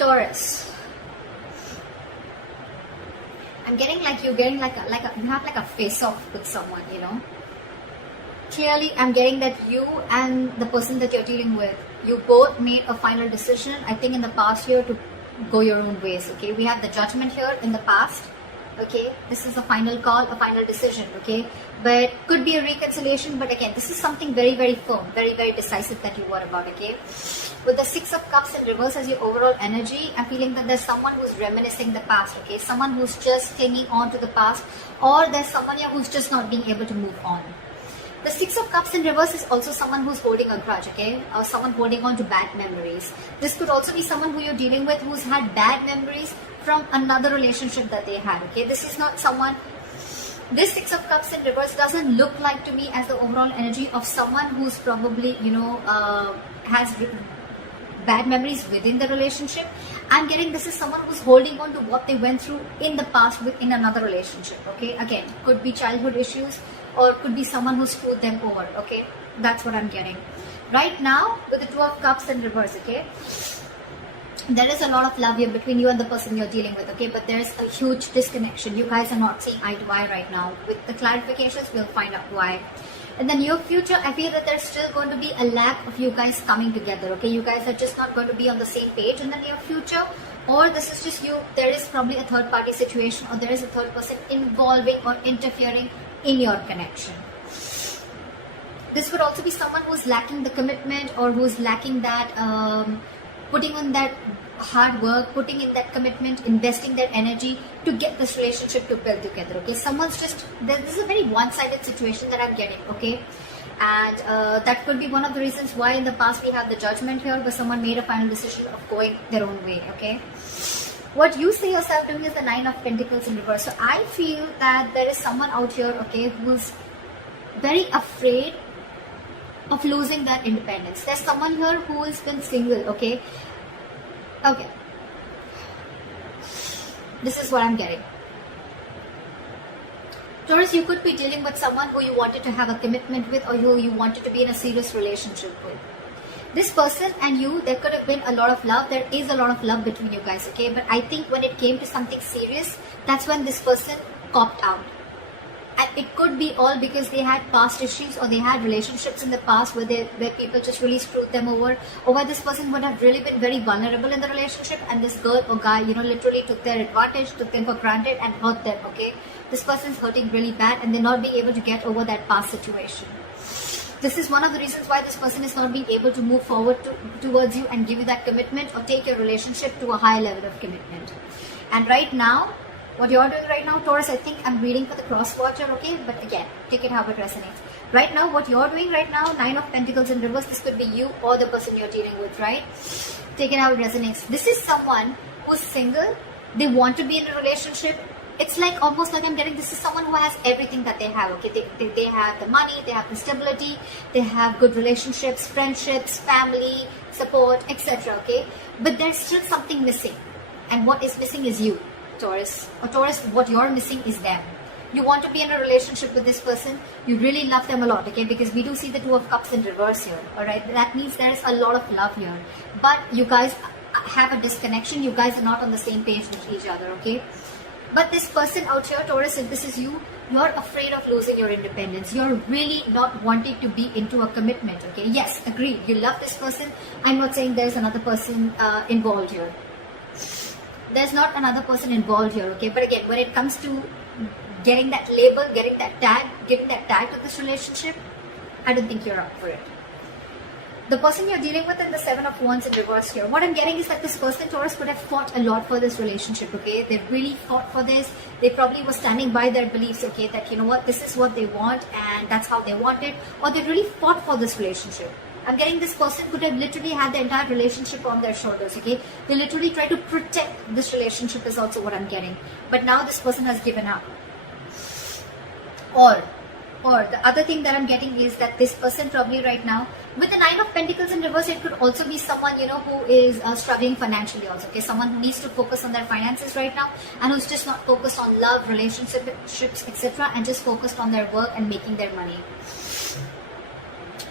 Taurus, I'm getting like you're getting like you have like a face-off with someone, you know. Clearly, I'm getting that you and the person that you're dealing with, you both made a final decision, I think in the past year, to go your own ways, okay? We have the judgment here in the past, okay? This is a final call, a final decision, okay? But could be a reconciliation, but again, this is something very, very firm, very, very decisive that you were about, okay? With the Six of Cups in reverse as your overall energy, I'm feeling that there's someone who's reminiscing the past, okay? Someone who's just clinging on to the past, or there's someone here who's just not being able to move on. The Six of Cups in reverse is also someone who's holding a grudge, okay? Or someone holding on to bad memories. This could also be someone who you're dealing with who's had bad memories from another relationship that they had, okay? This is not someone... This Six of Cups in reverse doesn't look like to me as the overall energy of someone who's probably, you know, has bad memories within the relationship. I'm getting this is someone who's holding on to what they went through in the past within another relationship, okay? Again, could be childhood issues, or could be someone who screwed them over, okay? That's what I'm getting. Right now, with the Two of Cups in reverse, okay? There is a lot of love here between you and the person you're dealing with, okay? But there's a huge disconnection. You guys are not seeing eye to eye right now. With the clarifications, we'll find out why. In the near future, I feel that there's still going to be a lack of you guys coming together, okay? You guys are just not going to be on the same page in the near future. Or this is just you, there is probably a third party situation, or there is a third person involving or interfering in your connection. This could also be someone who's lacking the commitment, or who's lacking that putting on that hard work, putting in that commitment, investing their energy to get this relationship to build together, okay? Someone's just, this is a very one-sided situation that I'm getting, okay? And that could be one of the reasons why in the past we have the judgment here, where someone made a final decision of going their own way, okay? What you see yourself doing is the Nine of Pentacles in reverse. So I feel that there is someone out here, okay, who's very afraid of losing their independence. There's someone here who has been single, okay? Okay. This is what I'm getting. Taurus, you could be dealing with someone who you wanted to have a commitment with, or who you wanted to be in a serious relationship with. This person and you, there could have been a lot of love. There is a lot of love between you guys, okay? But I think when it came to something serious, that's when this person copped out. And it could be all because they had past issues, or they had relationships in the past where people just really screwed them over, or where this person would have really been very vulnerable in the relationship, and this girl or guy, you know, literally took their advantage, took them for granted and hurt them, okay? This person's hurting really bad, and they're not being able to get over that past situation. This is one of the reasons why this person is not being able to move forward towards you and give you that commitment, or take your relationship to a higher level of commitment. And right now, what you're doing right now, Taurus, I think I'm reading for the cross-watcher, okay? But again, take it how it resonates. Right now, what you're doing right now, Nine of Pentacles in reverse, this could be you or the person you're dealing with, right? Take it how it resonates. This is someone who's single. They want to be in a relationship. It's like almost like I'm getting, this is someone who has everything that they have, okay? They have the money, they have the stability, they have good relationships, friendships, family, support, etc., okay? But there's still something missing. And what is missing is you, Taurus. Or Taurus, what you're missing is them. You want to be in a relationship with this person. You really love them a lot, okay? Because we do see the Two of Cups in reverse here, alright? That means there's a lot of love here. But you guys have a disconnection. You guys are not on the same page with each other, okay? But this person out here, Taurus, if this is you, you're afraid of losing your independence. You're really not wanting to be into a commitment, okay? Yes, agreed. You love this person. I'm not saying there's another person involved here. There's not another person involved here, okay? But again, when it comes to getting that label, getting that tag to this relationship, I don't think you're up for it. The person you're dealing with in the Seven of Wands in reverse here, what I'm getting is that this person, Taurus, could have fought a lot for this relationship, okay? They really fought for this. They probably were standing by their beliefs, okay? That, you know what, this is what they want and that's how they want it. Or they really fought for this relationship. I'm getting this person could have literally had the entire relationship on their shoulders, okay? They literally try to protect this relationship is also what I'm getting. But now this person has given up. Or the other thing that I'm getting is that this person probably right now, with the Nine of Pentacles in reverse, it could also be someone, you know, who is struggling financially also, okay? Someone who needs to focus on their finances right now and who's just not focused on love, relationships, etc. and just focused on their work and making their money.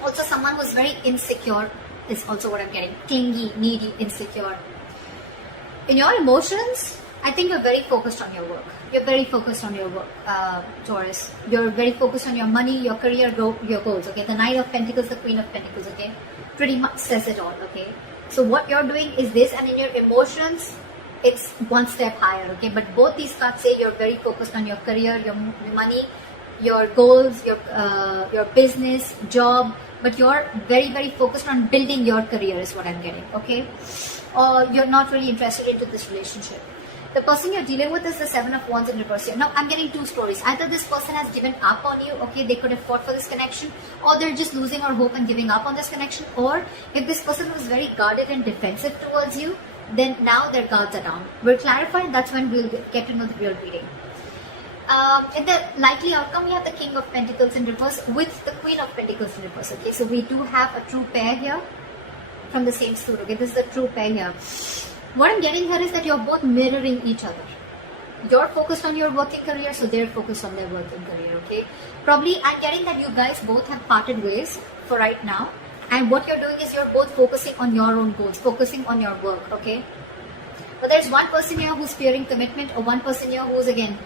Also, someone who's very insecure is also what I'm getting. Clingy, needy, insecure. In your emotions, I think you're very focused on your work. You're very focused on your work, Taurus. You're very focused on your money, your career, your goals, okay? The Knight of Pentacles, the Queen of Pentacles, okay? Pretty much says it all, okay? So what you're doing is this, and in your emotions, it's one step higher, okay? But both these cards say you're very focused on your career, your money, your goals, your business, job, but you're very, very focused on building your career is what I'm getting, okay? Or you're not really interested into this relationship. The person you're dealing with is the Seven of Wands in reverse here. Now, I'm getting two stories. Either this person has given up on you, okay, they could have fought for this connection, or they're just losing all hope and giving up on this connection. Or if this person was very guarded and defensive towards you, then now their guards are down. We'll clarify, that's when we'll get to know the real reading. In the likely outcome, we have the King of Pentacles in reverse with the Queen of Pentacles in reverse, okay. So we do have a true pair here from the same suit, okay. This is a true pair here. What I'm getting here is that you're both mirroring each other. You're focused on your working career, so they're focused on their working career, okay? Probably I'm getting that you guys both have parted ways for right now. And what you're doing is you're both focusing on your own goals, focusing on your work, okay? But there's one person here who's fearing commitment, or one person here who's again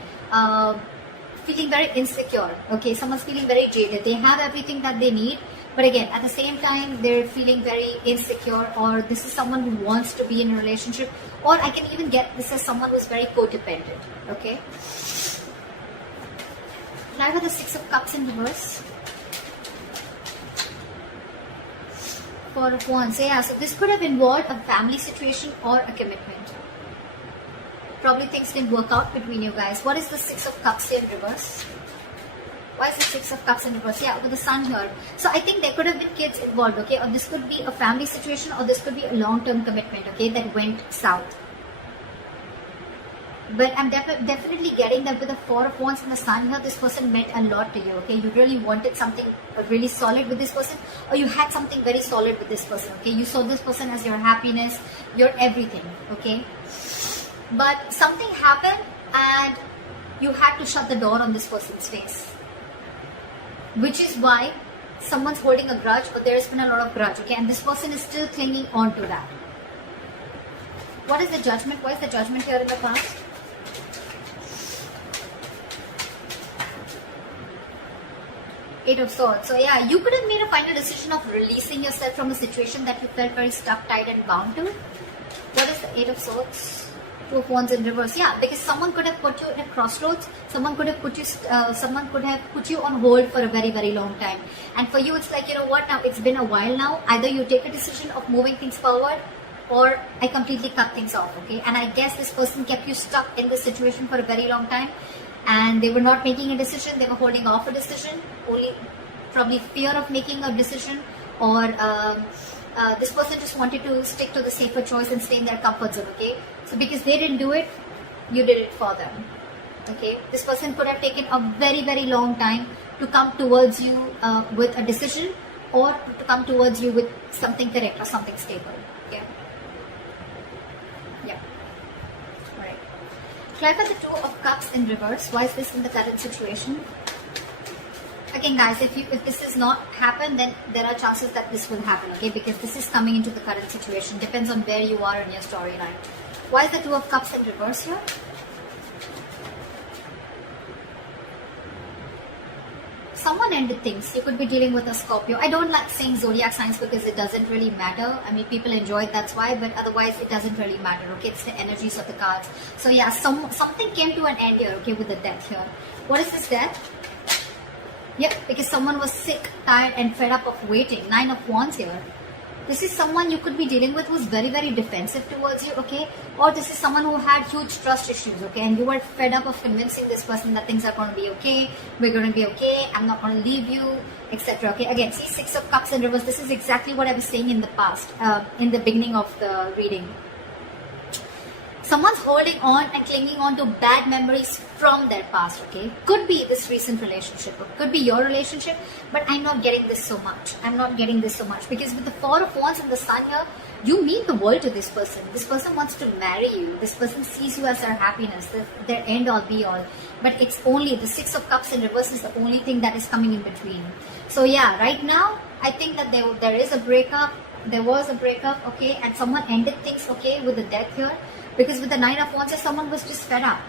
feeling very insecure, okay? Someone's feeling very jaded. They have everything that they need, but again, at the same time, they're feeling very insecure, or this is someone who wants to be in a relationship, or I can even get this as someone who's very codependent, okay? Now I have the Six of Cups in reverse. Four of Wands. Yeah, so this could have involved a family situation or a commitment. Probably things didn't work out between you guys. What is the Six of Cups here in reverse? Why is the Six of Cups in reverse? Yeah, with the Sun here. So I think there could have been kids involved, okay? Or this could be a family situation, or this could be a long-term commitment, okay, that went south. But I'm definitely getting that with the Four of Wands and the Sun here, this person meant a lot to you, okay? You really wanted something really solid with this person, or you had something very solid with this person, okay? You saw this person as your happiness, your everything, okay? But something happened and you had to shut the door on this person's face. Which is why someone's holding a grudge, or there's been a lot of grudge, okay? And this person is still clinging on to that. What is the Judgment? What is the Judgment here in the past? Eight of Swords. So yeah, you could have made a final decision of releasing yourself from a situation that you felt very stuck, tied and bound to. What is the Eight of Swords? Two of Wands in reverse. Yeah, because someone could have put you in a crossroads. Someone could have put you on hold for a very, very long time. And for you, it's like, you know what, now it's been a while now. Either you take a decision of moving things forward, or I completely cut things off, okay? And I guess this person kept you stuck in this situation for a very long time, and they were not making a decision. They were holding off a decision, only probably fear of making a decision, or this person just wanted to stick to the safer choice and stay in their comfort zone, okay? So because they didn't do it, you did it for them, okay? This person could have taken a very, very long time to come towards you with a decision, or to come towards you with something correct or something stable, okay? Yeah. Alright. Clarify the Two of Cups in reverse. Why is this in the current situation? Again, guys, if this has not happened, then there are chances that this will happen, okay? Because this is coming into the current situation. Depends on where you are in your storyline. Why is the Two of Cups in reverse here? Someone ended things. You could be dealing with a Scorpio. I don't like saying zodiac signs because it doesn't really matter. I mean, people enjoy it, that's why, but otherwise it doesn't really matter, okay? It's the energies of the cards. So yeah, something came to an end here, okay, with the Death here. What is this Death? Yep, because someone was sick, tired and fed up of waiting. Nine of Wands here. This is someone you could be dealing with who's very, very defensive towards you, okay? Or this is someone who had huge trust issues, okay? And you were fed up of convincing this person that things are going to be okay, we're going to be okay, I'm not going to leave you, etc. Okay, again, see Six of Cups in reverse. This is exactly what I was saying in the past, in the beginning of the reading. Someone's holding on and clinging on to bad memories from their past, okay? Could be this recent relationship, or could be your relationship, but I'm not getting this so much. I'm not getting this so much because with the Four of Wands and the Sun here, you mean the world to this person. This person wants to marry you. This person sees you as their happiness, their end all be all. But it's only the Six of Cups in reverse is the only thing that is coming in between. So yeah, right now, I think that there is a breakup. there was a breakup, okay, and someone ended things, okay, with the death here, because with the Nine of Wands, someone was just fed up.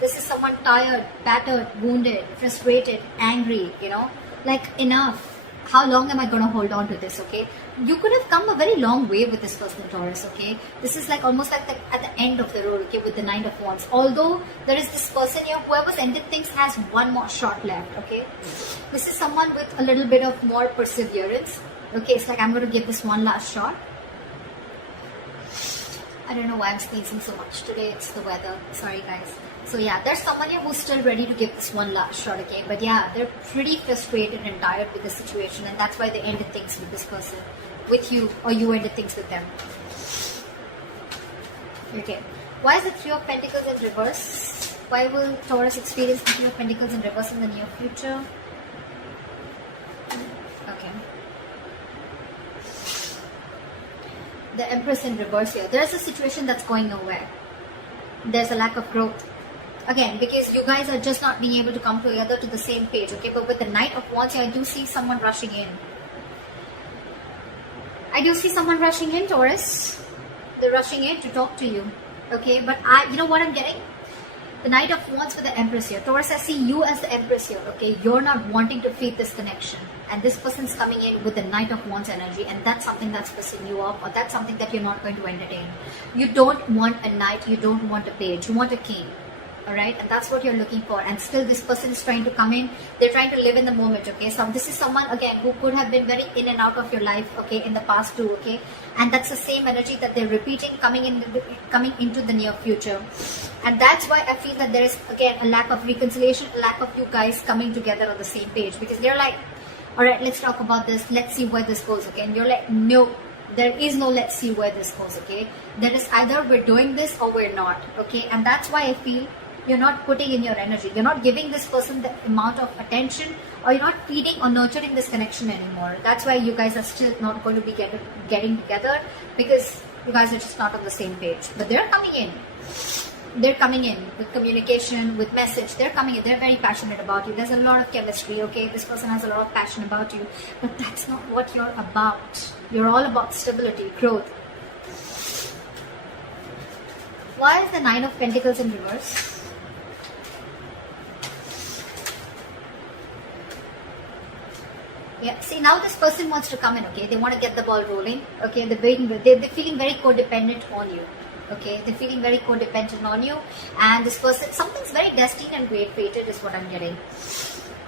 This is someone tired, battered, wounded, frustrated, angry, you know, like enough. How long am I going to hold on to this, okay? You could have come a very long way with this person, Taurus, okay? This is like almost like at the end of the road, okay, with the Nine of Wands. Although there is this person here, whoever's ended things has one more shot left, okay? This is someone with a little bit of more perseverance, okay? It's like, I'm going to give this one last shot. I don't know why I'm sneezing so much today. It's the weather. Sorry, guys. So yeah, there's someone here who's still ready to give this one last shot, okay? But yeah, they're pretty frustrated and tired with the situation, and that's why they ended things with this person, with you, or you ended things with them. Okay. Why is the Three of Pentacles in reverse? Why will Taurus experience the Three of Pentacles in reverse in the near future? Okay. The Empress in reverse here. There's a situation that's going nowhere. There's a lack of growth. Again, because you guys are just not being able to come together to the same page, okay? But with the Knight of Wands here, I do see someone rushing in. I do see someone rushing in, Taurus. They're rushing in to talk to you, okay? But you know what I'm getting? The Knight of Wands for the Empress here. Taurus, I see you as the Empress here, okay? You're not wanting to feed this connection. And this person's coming in with the Knight of Wands energy, and that's something that's pissing you off, or that's something that you're not going to entertain. You don't want a knight, you don't want a page, you want a king. Alright, and that's what you're looking for, and still this person is trying to come in. They're trying to live in the moment, okay? So this is someone, again, who could have been very in and out of your life, okay, in the past too, okay? And that's the same energy that they're repeating, coming into the near future. And that's why I feel that there is, again, a lack of reconciliation, a lack of you guys coming together on the same page, because they're like, alright, let's talk about this, let's see where this goes, okay? And you're like, no, there is no let's see where this goes, okay? There is either we're doing this or we're not, okay? And that's why I feel you're not putting in your energy. You're not giving this person the amount of attention, or you're not feeding or nurturing this connection anymore. That's why you guys are still not going to be getting together, because you guys are just not on the same page. But they're coming in. They're coming in with communication, with message. They're coming in. They're very passionate about you. There's a lot of chemistry, okay? This person has a lot of passion about you. But that's not what you're about. You're all about stability, growth. Why is the Nine of Pentacles in reverse? Yeah, see, now this person wants to come in, okay? They want to get the ball rolling, okay? They're feeling very codependent on you, okay? They're feeling very codependent on you, and this person, something's very destined and great fated is what I'm getting.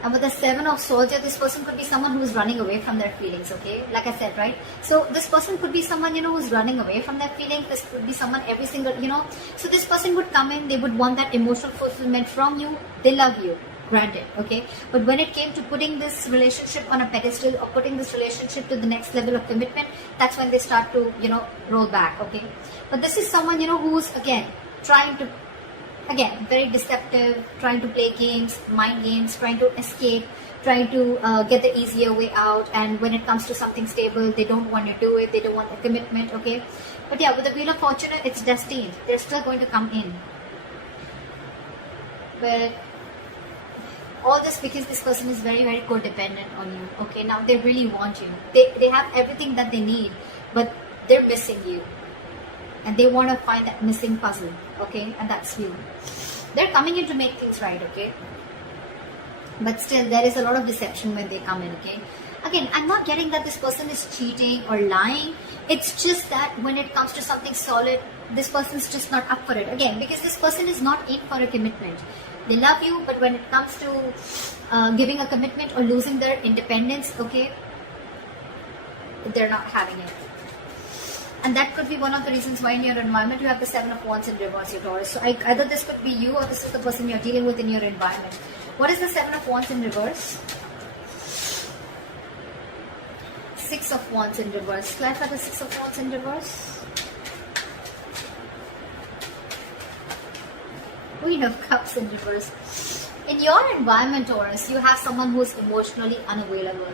And with the Seven of Swords, this person could be someone who is running away from their feelings, okay? Like I said, right? So this person could be someone, you know, who's running away from their feelings. This could be someone every single, you know. So this person would come in, they would want that emotional fulfillment from you. They love you. Granted, okay, but when it came to putting this relationship on a pedestal, or putting this relationship to the next level of commitment, that's when they start to, you know, roll back, okay? But this is someone, you know, who's, again, trying to, again, very deceptive, trying to play games, mind games, trying to escape, trying to get the easier way out, and when it comes to something stable, they don't want to do it, they don't want a commitment, okay? But yeah, with the Wheel of Fortune, it's destined. They're still going to come in. But all this because this person is very, very codependent on you, okay? Now they really want you. They have everything that they need, but they're missing you. And they want to find that missing puzzle, okay? And that's you. They're coming in to make things right, okay? But still, there is a lot of deception when they come in, okay? Again, I'm not getting that this person is cheating or lying. It's just that when it comes to something solid, this person's just not up for it. Again, because this person is not in for a commitment. They love you, but when it comes to giving a commitment or losing their independence, okay, they're not having it. And that could be one of the reasons why in your environment you have the Seven of Wands in reverse, your Taurus. So either this could be you, or this is the person you're dealing with in your environment. What is the Seven of Wands in reverse? Six of Wands in reverse. Clarify the Six of Wands in reverse. Queen of Cups in reverse. In your environment, Taurus, you have someone who is emotionally unavailable.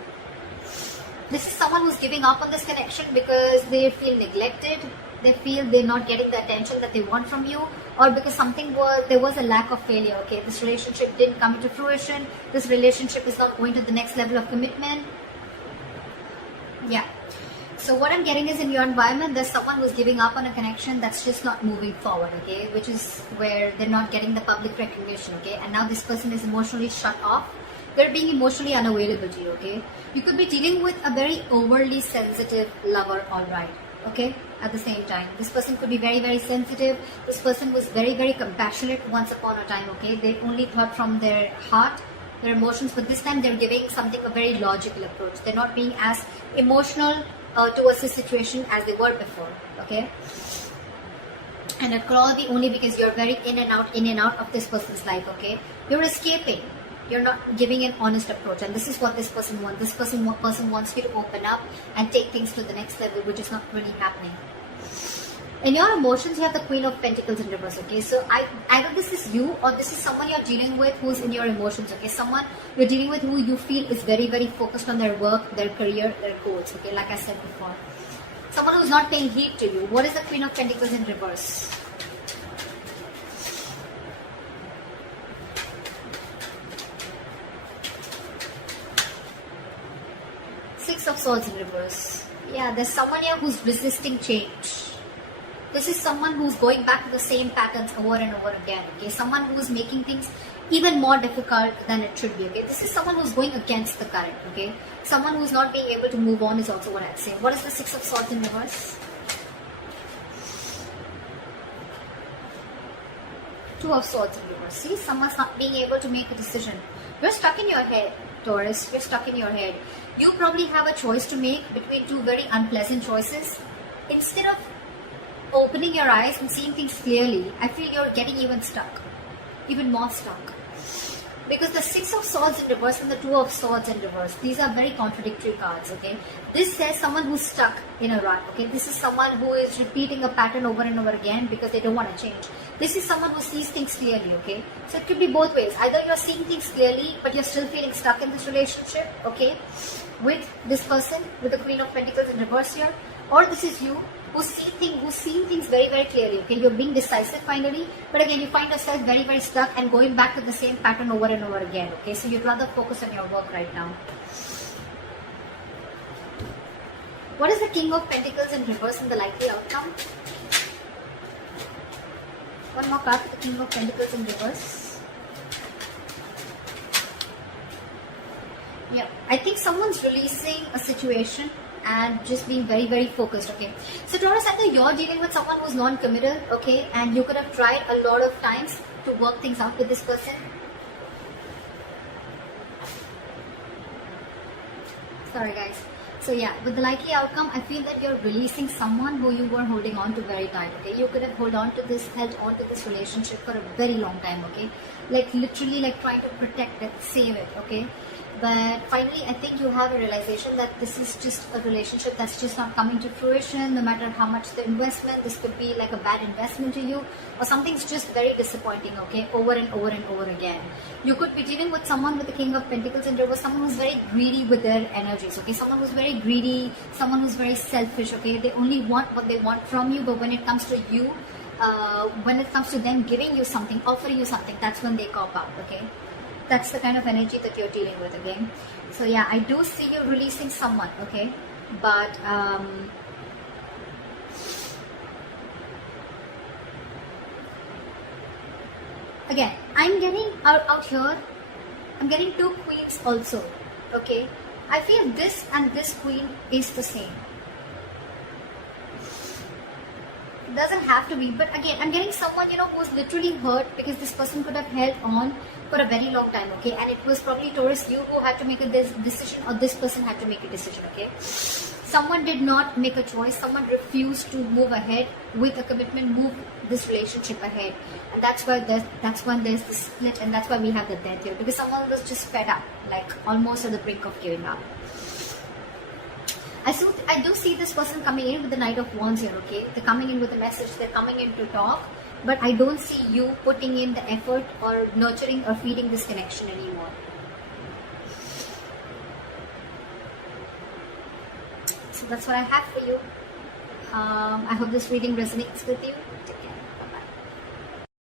This is someone who's giving up on this connection because they feel neglected. They feel they're not getting the attention that they want from you, or because there was a lack of failure. Okay, this relationship didn't come to fruition. This relationship is not going to the next level of commitment. Yeah. So what I'm getting is in your environment, there's someone who's giving up on a connection that's just not moving forward, okay? Which is where they're not getting the public recognition, okay? And now this person is emotionally shut off. They're being emotionally unavailable to you, okay? You could be dealing with a very overly sensitive lover, alright, okay? At the same time, this person could be very, very sensitive. This person was very, very compassionate once upon a time, okay? They only thought from their heart, their emotions, but this time they're giving something a very logical approach. They're not being as emotional towards this situation as they were before, okay? And it could all be only because you're very in and out of this person's life, okay? You're escaping. You're not giving an honest approach, and this is what this person wants. This person wants you to open up and take things to the next level, which is not really happening. In your emotions, you have the Queen of Pentacles in reverse, okay? So either this is you or this is someone you're dealing with who's in your emotions, okay? Someone you're dealing with who you feel is very, very focused on their work, their career, their goals, okay? Like I said before. Someone who's not paying heed to you. What is the Queen of Pentacles in reverse? Six of Swords in reverse. Yeah, there's someone here who's resisting change. This is someone who's going back to the same patterns over and over again, okay? Someone who's making things even more difficult than it should be, okay? This is someone who's going against the current, okay? Someone who's not being able to move on is also what I'd say. What is the Six of Swords in reverse? Two of Swords in reverse. See, someone's not being able to make a decision. You're stuck in your head, Taurus. You're stuck in your head. You probably have a choice to make between two very unpleasant choices. Instead of opening your eyes and seeing things clearly, I feel you're getting even stuck, even more stuck. Because the Six of Swords in reverse and the Two of Swords in reverse, these are very contradictory cards, okay? This says someone who's stuck in a rut, okay? This is someone who is repeating a pattern over and over again because they don't want to change. This is someone who sees things clearly, okay? So it could be both ways. Either you're seeing things clearly, but you're still feeling stuck in this relationship, okay? With this person, with the Queen of Pentacles in reverse here. Or this is you, who's seeing things very, very clearly, okay? You're being decisive finally, but again, you find yourself very, very stuck and going back to the same pattern over and over again, okay? So you'd rather focus on your work right now. What is the King of Pentacles in reverse and the likely outcome? One more card for the King of Pentacles in reverse. Yeah, I think someone's releasing a situation and just being very, very focused, okay? So Taurus, either you're dealing with someone who's non-committal, okay, and you could have tried a lot of times to work things out with this person. Sorry guys. So yeah, with the likely outcome, I feel that you're releasing someone who you were holding on to very tight, okay? You could have held on to this relationship for a very long time, okay? Like literally like trying to protect it, save it, okay? But finally, I think you have a realization that this is just a relationship that's just not coming to fruition, no matter how much the investment. This could be like a bad investment to you, or something's just very disappointing, okay, over and over and over again. You could be dealing with someone with the King of Pentacles in reverse, someone who's very greedy with their energies, okay, someone who's very greedy, someone who's very selfish, okay, they only want what they want from you, but when it comes to you, when it comes to them giving you something, offering you something, that's when they cop out, okay. That's the kind of energy that you're dealing with, again. So yeah, I do see you releasing someone, okay? But again, I'm getting out here, I'm getting two queens also, okay? I feel this and this queen is the same. It doesn't have to be, but again, I'm getting someone, you know, who's literally hurt because this person could have held on for a very long time, okay? And it was probably Taurus, you who had to make a decision, or this person had to make a decision, okay? Someone did not make a choice. Someone refused to move ahead with a commitment, move this relationship ahead, and that's when there's the split, and that's why we have the death here, because someone was just fed up, like almost at the brink of giving up. I do see this person coming in with the Knight of Wands here, okay? They're coming in with a message, they're coming in to talk, but I don't see you putting in the effort or nurturing or feeding this connection anymore. So that's what I have for you. I hope this reading resonates with you.